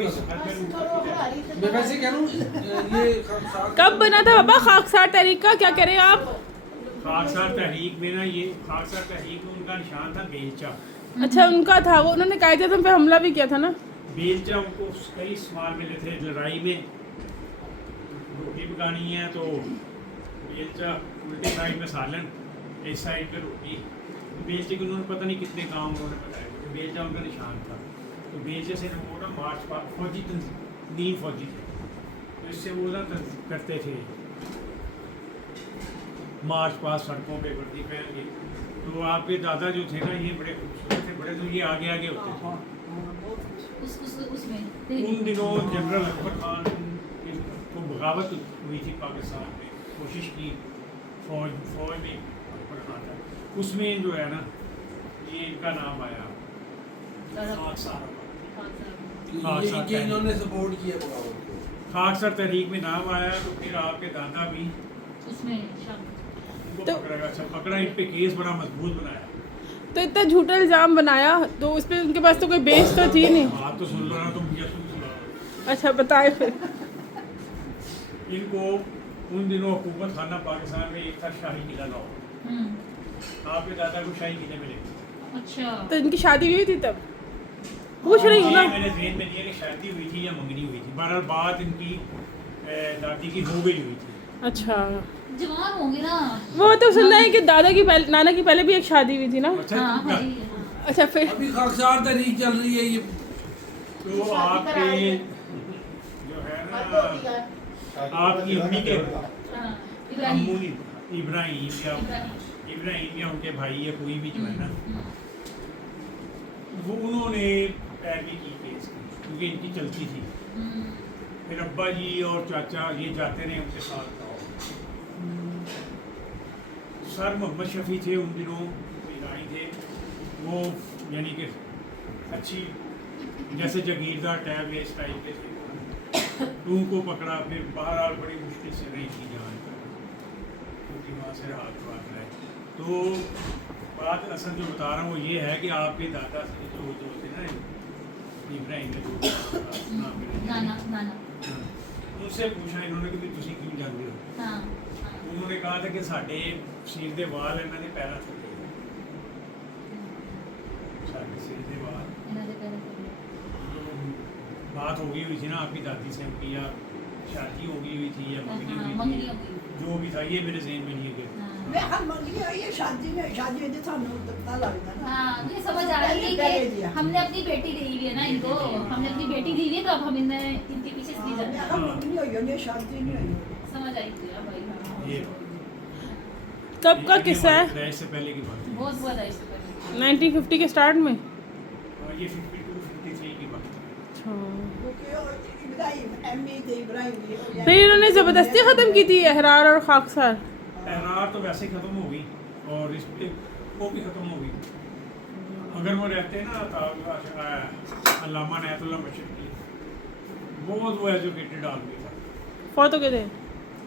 मैं वैसे कह रहा हूँ ये कब बना था पापा खाकसार तहरीक का, क्या कह रहे हैं आप? खाकसार तहरीक में ना, ये खाकसार तहरीक में उनका निशान था बेलचा। अच्छा उनका था वो, उन्होंने कायदे पे हमला भी किया था ना। बेलचा उनको कई इस्तेमाल मिले थे लड़ाई में। रोटी पकानी है तो बेलचा, उल्टे साइड में सालन, इस साइड पे रोटी। बेलचे के उन्होंने पता नहीं कितने काम उन्होंने बताए, तो बेलचा उनका निशान था। तो बेलचे से वो ना मार्च पास फौजी तंजीम फौजी थे, तो इससे वो ना करते थे मार्च पास सड़कों पे वर्दी पहन के। तो आपके दादा जो थे ना, ये बड़े खूबसूरत थे, बड़े तो ये आगे आगे होते थे। उसमें उन दिनों जनरल अकबर खान को बगावत हुई थी पाकिस्तान में, कोशिश की फौज में अकबर खान था, उसमें जो है ना ये इनका नाम आया खाकसार। ये इन्होंने सपोर्ट किया बगावत को। खाकसार तहरीक में नाम आया, तो फिर आपके दादा भी उसमें उनको तो- पकड़ा। अच्छा पकड़ा, इन पे केस बड़ा मजबूत बनाया। तो इतना झूठा इल्जाम बनाया तो उस पर उनके पास तो कोई बेस तो थी नहीं। बात तो सुन लो ना, तुम मुझे सुन लो। अच्छा बताए फिर। इनको उन दिनों हुकूमत खाना पाकिस्तान में एक था शाही किला लाहौर। आपके दादा को शाही किले मिले। अच्छा तो इनकी शादी हुई थी तब? पूछ रही हूँ ना। ये मेरे ज़हन में नहीं है कि शादी हुई थी या मंगनी हुई थी। बहरहाल बात इनकी दादी की हो गई हुई थी। अच्छा जवान होंगे ना। वो तो सुनना है कि दादा की पहले, नाना की पहले भी एक शादी हुई थी ना। अच्छा हाँ क्या? हाँ अच्छा फिर अभी खाकसार तहरीक चल रही है ये। तो आपके जो है ना, आपकी अम्मी के अम्मू इब्राहिम या उनके भाई या कोई भी जो है ना, वो उन्होंने पैरवी की केस की, क्योंकि इनकी चलती थी। फिर अब्बा जी और चाचा ये जाते रहे उनके साथ। सर मोहम्मद शफी थे उन दिनों, ईरानी थे वो, यानी कि अच्छी जैसे जागीरदार टैब या इस टाइप के थे। उनको पकड़ा, फिर बहरहाल बड़ी मुश्किल से रही थी जान, क्योंकि वहाँ से हाथ पात रहे। तो बात असल जो बता रहा हूँ वो ये है कि आपके दादा से जो थे ना इब्राहिम ने, जो नाना नाना उनसे पूछा इन्होंने कि तुसी क्यों जाते हो। हाँ उन्होंने कहा था कि साढ़े सिर दे वाल इन्होंने पैरों थले, साढ़े सिर दे वाल। बात हो गई हुई थी ना आपकी दादी से उनकी, या शादी हो गई हुई थी या मंगनी हुई थी, जो भी था ये मेरे ज़हन में नहीं है कि मैं हर मंगनी है ये शादी में तो थानू पता लगता ना। हाँ मुझे समझ आ रही है कि हमने अपनी बेटी दी हुई है ना इनको, हमने अपनी बेटी दी हुई है तो अब हम इनके पीछे से जाते हैं। हर मंगनी हुई है, शादी नहीं हुई। समझ आई थी भाई। ये कब का किस्सा है? इससे पहले की बात है। बहुत बहुत आई से पहले। 1950 के स्टार्ट में। और ये 52-53 की बात है। फिर इन्होंने जबरदस्ती खत्म की थी अहरार और खाकसार। एहरार तो वैसे ही ख़त्म हो गई और इस पे वो भी ख़त्म हो गई। अगर वो रहते ना अल्लामा नैतुल्लाह मशरक़ी, बहुत वो एजुकेटेड आदमी था। फौत हो गए थे।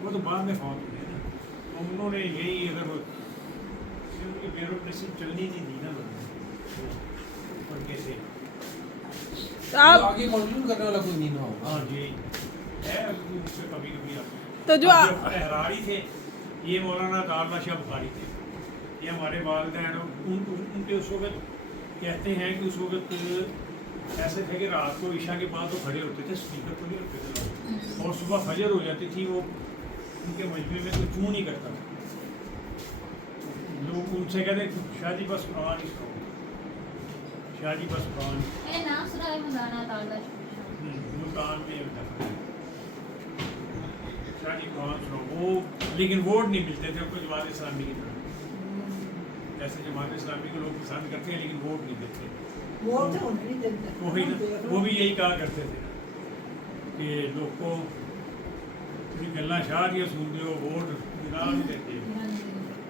वो तो बाद में फौत हो गए ना, तो उन्होंने यही अगर उनकी ब्यूरोक्रेसी चलनी नहीं दी ना उनके से। तो आप आगे कंटिन्यू करने वाला कोई नहीं ना होगा। हाँ जी है, उससे कभी कभी आते हैं। तो जो अहरारी थे ये मौलाना तारला शाह बुखारी थे, ये हमारे वालिदैन उनके उस वक्त कहते हैं कि उस वक्त ऐसे थे कि रात को ईशा के बाद तो खड़े होते थे, स्पीकर तो नहीं होते थे, और सुबह फजर हो जाती थी, वो उनके मजमे में तो चूँ नहीं करता था। लोग उनसे कहते शादी बस कुरान ही सुनो, शादी बस कुरान। मैंने नाम सुना है मौलाना तारला मुल्तान में शादी कुरान सुनो वो, लेकिन वोट नहीं मिलते थे उनको जमात इस्लामी की तरफ। जैसे जमात इस्लामी को लोग पसंद करते हैं लेकिन वोट नहीं देते। वो तो नहीं देते। वही ना, वो भी यही कहा करते थे कि लोग को गल्ला शाह दिया सुन दो, वोट दिला नहीं देते।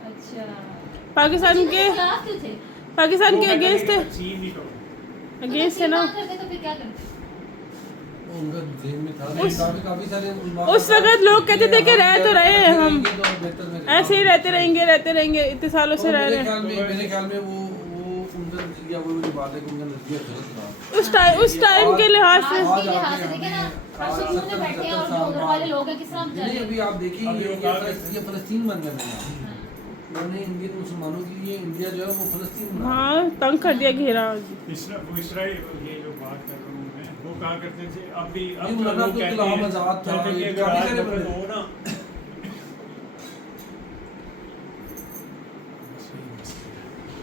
अच्छा पाकिस्तान के खिलाफ क्यों थे? पाकिस्तान वो के कहते अगेंस्ट थे, कि तकसीम नहीं करो। अगेंस्ट थे ना। करते तो फिर क्या करते? उनका ज़हन में था काफी सारे उस वक्त लोग कहते थे कि रह तो रहे हैं हम, बेहतर में ऐसे ही रहते रहेंगे इतने सालों से रह रहे हैं। मेरे ख्याल में वो उनका इंडिया वो वाली बात है कि उनका नजरिया गलत था। उस टाइम के लिहाज से आज के लिहाज से देखे ना, हम सुकून में बैठे हैं और जो उधर वाले लोग हैं किस तरह हम नहीं चले। अभी आप देखिए अभी वो ये फलस्तीन बन गया था। उन्होंने इंडियन मुसलमानों के लिए इंडिया जो है वो फलस्तीन बना। हाँ तंग कर दिया घेरा। इसराइल ये जो बात कर रहा हूँ मैं, वो कहा करते थे अभी अब नहीं, जो मौलाना लोग अब्दुल कहते कलाम हैं आज़ाद था, कहते हैं कि ये अगर काफी आज सारे वक्त बंदे। हो ना,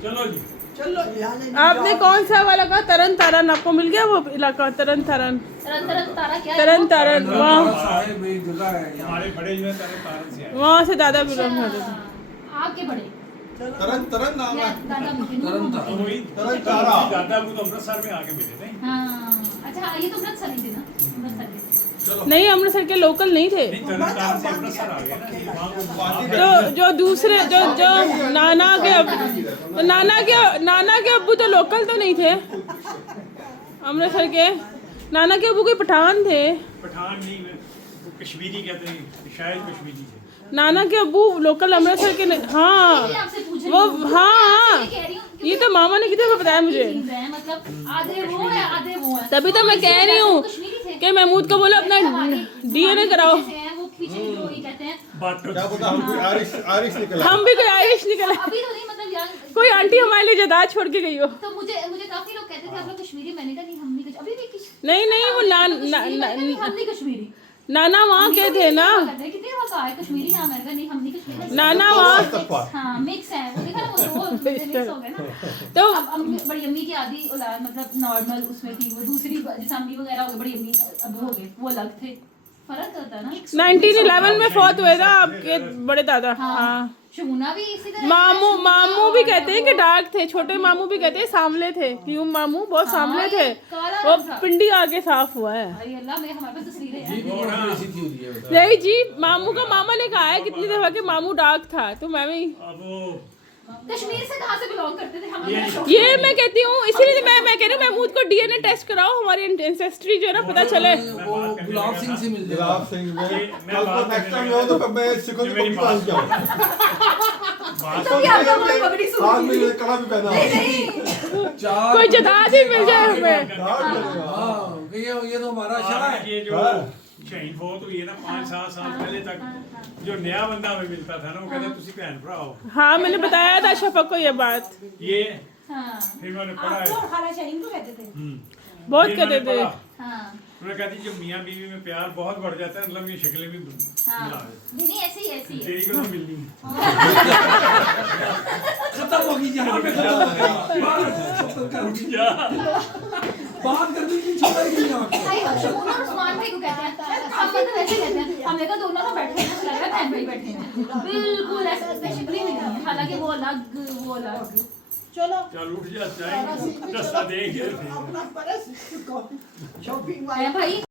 चलो जी चलो यार आपने कौन सा वाला कहा? तरन तारन आपको मिल गया वो इलाका? तरन तारन तरन तरन तारा क्या है? तरन तारन वहाँ साहिब एक जगह है यहाँ। हमारे बड़े जो है तारन से आए। वहाँ से दादा बिलोंग करते थे। अच्छा, आगे बढ़े। तरन तरन नाम है। दादा तरन तारा। तो वही तरन तारा। दादा को तो अमृतसर में आके मिले थे। हाँ अच्छा, ये तो अमृतसर ही थे ना, अमृतसर के। नहीं अमृतसर के लोकल नहीं थे। नहीं तरन तारण से अमृतसर आ गए ना, वहाँ को तो जो दूसरे जो नाना के अब्बू तो लोकल तो नहीं थे अमृतसर के। नाना के अब्बू कोई पठान थे। पठान नहीं, वो कश्मीरी कहते हैं, शायद कश्मीरी थे। नाना के अब्बू लोकल अमृतसर के नहीं। हाँ इसलिए आपसे पूछ रही वो हूँ। हाँ मैं कह रही हूँ, ये तो मामा ने कितने बताया मुझे। मतलब आधे वो है आधे वो है। तभी तो मैं कह रही हूँ कश्मीरी थे। कि महमूद को बोलो अपना डीएनए कराओ। वो खींचे जो ये कहते हैं। बात तो क्या पता हम कोई आरिश निकला। हम भी कोई आयरिश निकले। अभी तो नहीं, मतलब यार कोई आंटी हमारे लिए जदाद छोड़ के गई हो। तो मुझे काफी लोग कहते थे आप लोग कश्मीरी। मैंने कहा नहीं, हम नहीं अभी भी नहीं वो हम नहीं कश्मीरी। नाना वहाँ के थे ना। कितने वहाँ का है कश्मीरी? हाँ मैंने कहा नहीं, हम नहीं कश्मीरी। नाना वहाँ हाँ मिक्स है वो, देखा ना वो दो मिक्स हो गए ना। तो अब बड़ी अम्मी की आधी औलाद मतलब नॉर्मल उसमें थी, वो दूसरी जैसे अम्मी वगैरह हो गए, बड़ी अम्मी अब हो गए, वो अलग थे। फर्क होता है ना। 1911 में फौत हुए था आपके बड़े दादा। हाँ शुना भी इसी तरह। मामू भी कहते हैं कि डार्क थे। छोटे मामू भी कहते हैं सांवले थे। क्यों मामू बहुत सांवले थे। वो पिंडी आगे साफ हुआ है। अरे अल्लाह, मैं हमारे पास तस्वीरें ये हैं। भी ऐसी थ्योरी है बता। नहीं जी, मामू का मामा ने कहा है कितनी दफा कि मामू डार्क था। तो मैं भी अब वो कश्मीर से कहाँ से बिलोंग करते थे हम? ये मैं कहती हूँ, इसीलिए मैं कह रही हूँ महमूद को डीएनए टेस्ट कराओ, हमारी एंसेस्ट्री जो है ना पता चले। वो गुलाब सिंह से मिल गुलाब जाएगा। सिंह में मैं कल को बात नेक्स्ट करने टाइम हो तो लगा। फिर मैं सिखों की मेरी पगड़ी बात पहन बात जाऊँ। भी आपका वो पगड़ी सूट साथ में ये कला भी पहना। चार कोई जदाद ही मिल जाए हमें। दाढ़ करेगा। हाँ ये तो हमारा शाह है। ये जो हाँ। शहीद बहुत हुई है ना 5-7 साल पहले तक, जो नया बंदा हमें मिलता था ना, वो कहता तुसी भैन भरा हो। हाँ मैंने बताया था शफक को ये बात। ये हाँ फिर मैंने पढ़ा है। खाना शाहीन को कहते थे। बहुत ये कहते मैंने थे। पढ़ा। हाँ उन्होंने कहती जब मियाँ बीवी में प्यार बहुत बढ़ जाता है, मतलब ये शक्लें भी हाँ मिला है। नहीं ऐसी ऐसी है। तेरी को तो मिलनी है। खत्म होगी यहाँ पे, खत्म हो गई। उठ जा। बात करने की छोड़ गई यहाँ पे। सही बात है। उन्होंने उस्मान भाई को कहते हैं, हम मतलब ऐसे कहते हैं, हमने कहा दोनों ना बैठे हैं, लग रहा है बहन भाई बैठे हैं, बिल्कुल ऐसे शक्ल ही नहीं है, हालांकि वो अलग। चलो चल उठ जा, चाय रास्ता देंगे। अपना परस को शॉपिंग वाला है भाई।